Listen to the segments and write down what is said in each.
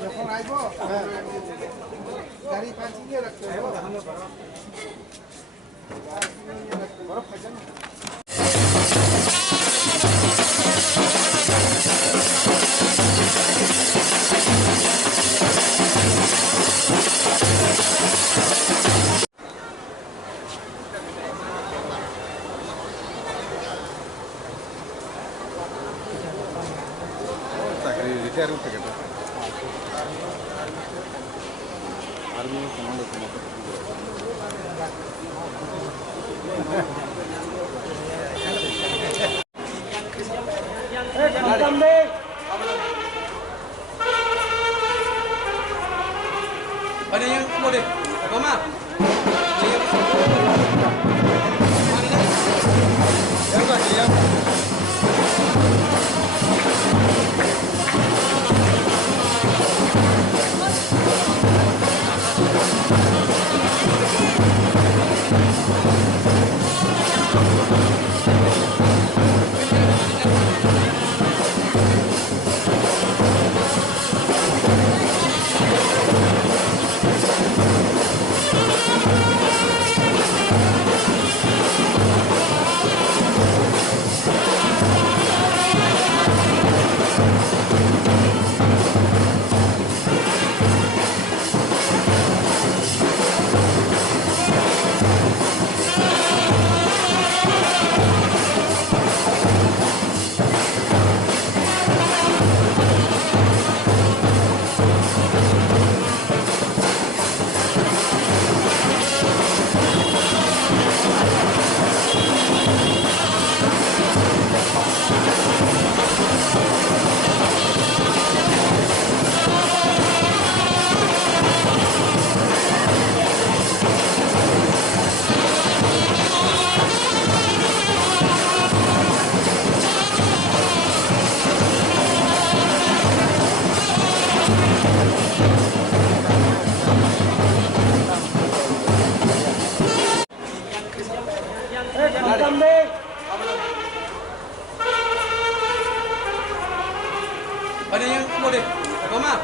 যখন আইব গাড়ি পাঁচি নিয়ে রাখতে বরফ খাইছে না রিটায়ার করতে গেছে army commando ada yang mau deh apa mah ada yang mau deh apa mah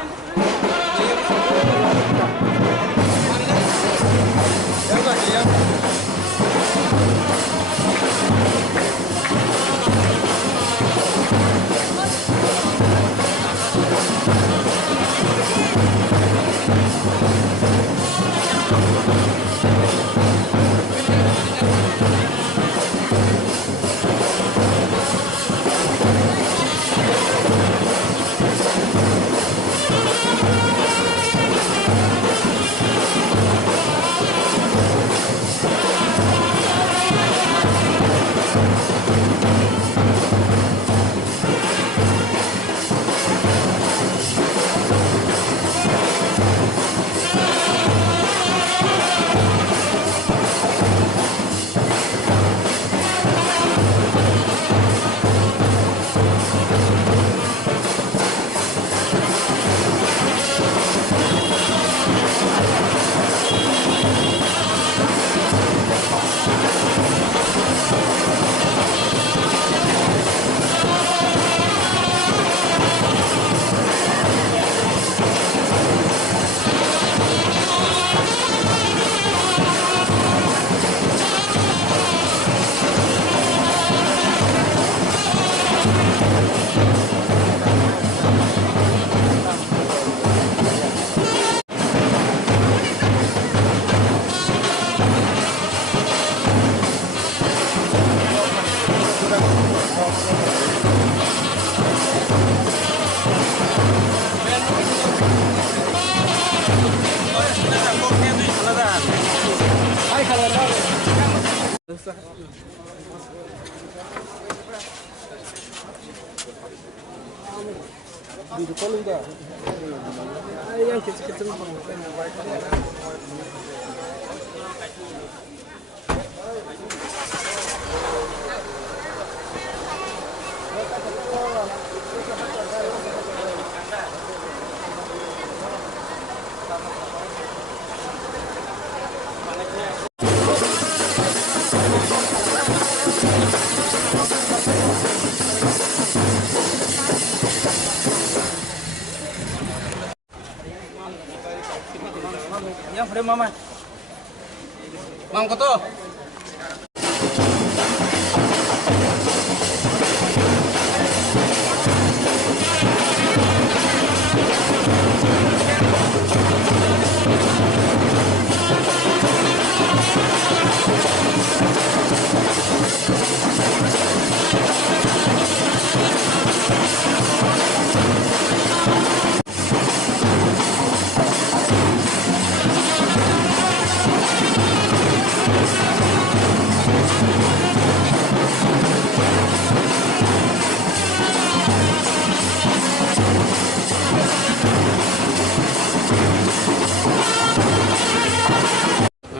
di depan udah yang kecil-kecil Yang pada mama. Mam kau tu?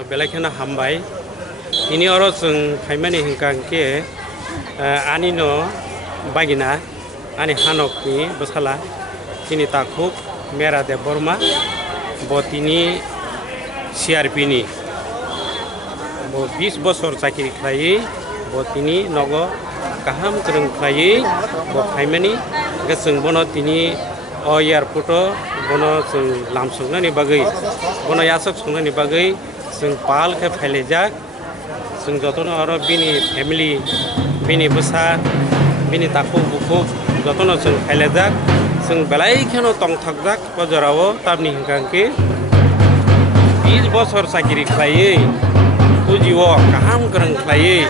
Belakangnya hambai. Ini orang seng kaimani hingkang ke ani no bagina ani hanok ni besala. Ini takuk merah de Burma. Bot ini CRP ni. Bot 20 bosor cakiri kelai. Bot ini nogo kaham kereng kelai. Bot kaimani keseng bono ini airport bono seng lamsung ni bagai. Bono yasok sung ni bagai. Seng pal ke pelejak, seng jotono orang bini family, bini besar, bini takut buku, jotono seng pelejak, seng belai keno tong thakjak kojarawo tabni hingkangke, 20 bosor sakiri kelai, ujiwo kaham kereng kelai,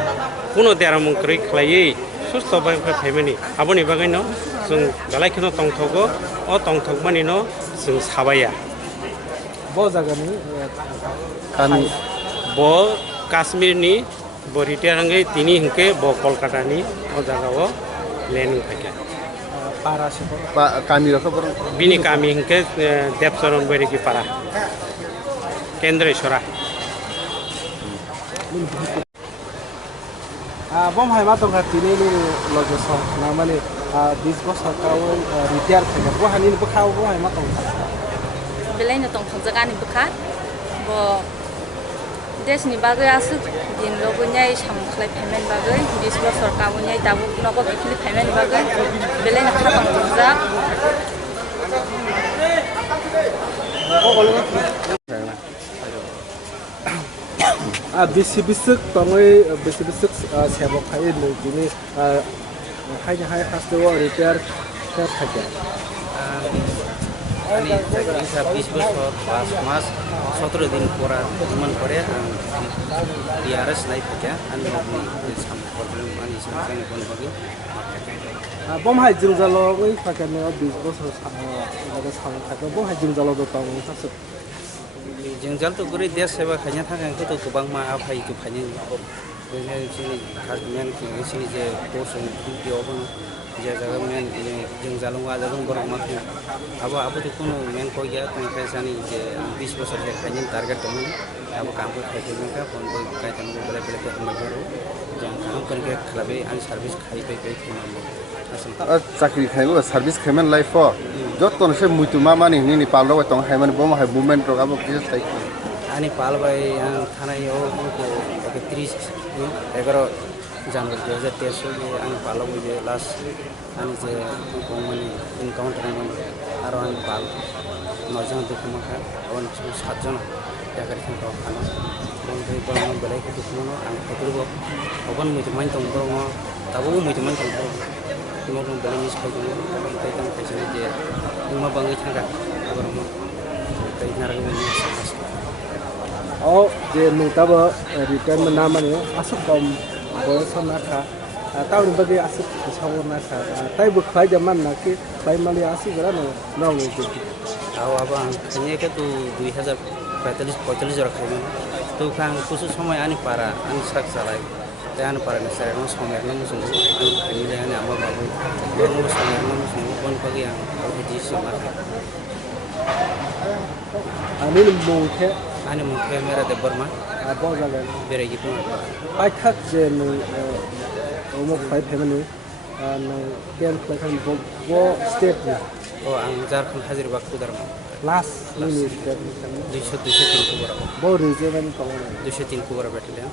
kuno tiaramung kerik kelai, susto bang ke family, aboni bagai no, seng belai keno tong thogo, o tong thok mani no, seng sabaya. Bo jaga ni Kan bo Kashmir ni bo retire angai tini hingke bo Kolkata ni o jaga o lening thake. para siapa? Kami rasa pun Bini kami hingke Depsaron beri ki para. Kendreshwara. Bom hai matong hati ni logo song nama ni 20 bosor kau retire thake. Bo hani ni bekau bo hai matong. Belai na tong jaga ni bekat, bo des ni bagai asuk din logo nyai sam khlai payment bagai 20 bosor kamu nyai tabu nogo bikini payment bagai belai na kha tong jak bisi bisik tongai bisi bisik sebok hai ni ini hai hasil retire thake. Ani bisa 20 bosor pas mas 17 दिन पूरा मन करे DRS life क्या अनि some problem अनि समस्या बन बगे bom hai jingjalo oi thake ni 20 bosor logo song thake bom hai jingjalo do tong hasuk. जंजाल तो गुरी देश सेवा खाया था कि तो गोबां मा आफाय के फानि बेने सिनि खासमेन कि सिनि जे पोस्ट दियोबन जे जगह मेन जंजाल वा जगह बर मा अब तो कोनो मेन को गया तो पैसानी जे 20 बছর के खाइन टारगेट दम अब काम को खाइ का फोन को काय तम बेले बेले के हम करो जं काम करके खलाबे आन सर्विस खाइ पे चाकरी खाइबो सर्विस खाइमन लाइफ जतन से मुतु मामानि नि पाल रग तंग हाइमन बम हाइ मूवमेंट रग अब किस थाइ अनि पाल भाई थानाय को 30 11 जनवरी 2023 में अनि पाल जे लास्ट अनि जे कोमनि इनकाउंटर में आरो अनि पाल नजन दुखमखा अन 7 जन जागारि खौ खाना बन भाई बन बेले के दुखमनो आं फटरबो अबन मुतु मान तंग बरो ताबो मुतु मान तंग बरो मगन बेले मिस खाइ दङ ताइ तंग खाइसे जे मा बाङै थांगा बरो ताइ नारगो नि Oh, je nungtaba retirement nama ni asuk kom bosan nakha. Tahu ni bagi asuk sawo nakha. Tapi bukai zaman nak bayi mali asuk berana nau ni tu. Tahu apa? Hanya ke tu 2045 orang kaya. Tu kan khusus semua ani para ani serak salai. Tapi para ni serak nus semua ni nus semua. Ini dia ni amal babu. Nus semua nus semua pun bagi yang aku di semua. Ani mungkin Ani mungkin merah de Burma. Bo jaga. Beragi pun. Pai thak je nu umur pai family nu kian kelakar bo state ni. Oh, Jharkhand Hazir waktu darma. Last ni state ni. 203 ko berapa? Bo region ni kalau. 203 ko berapa betul ya?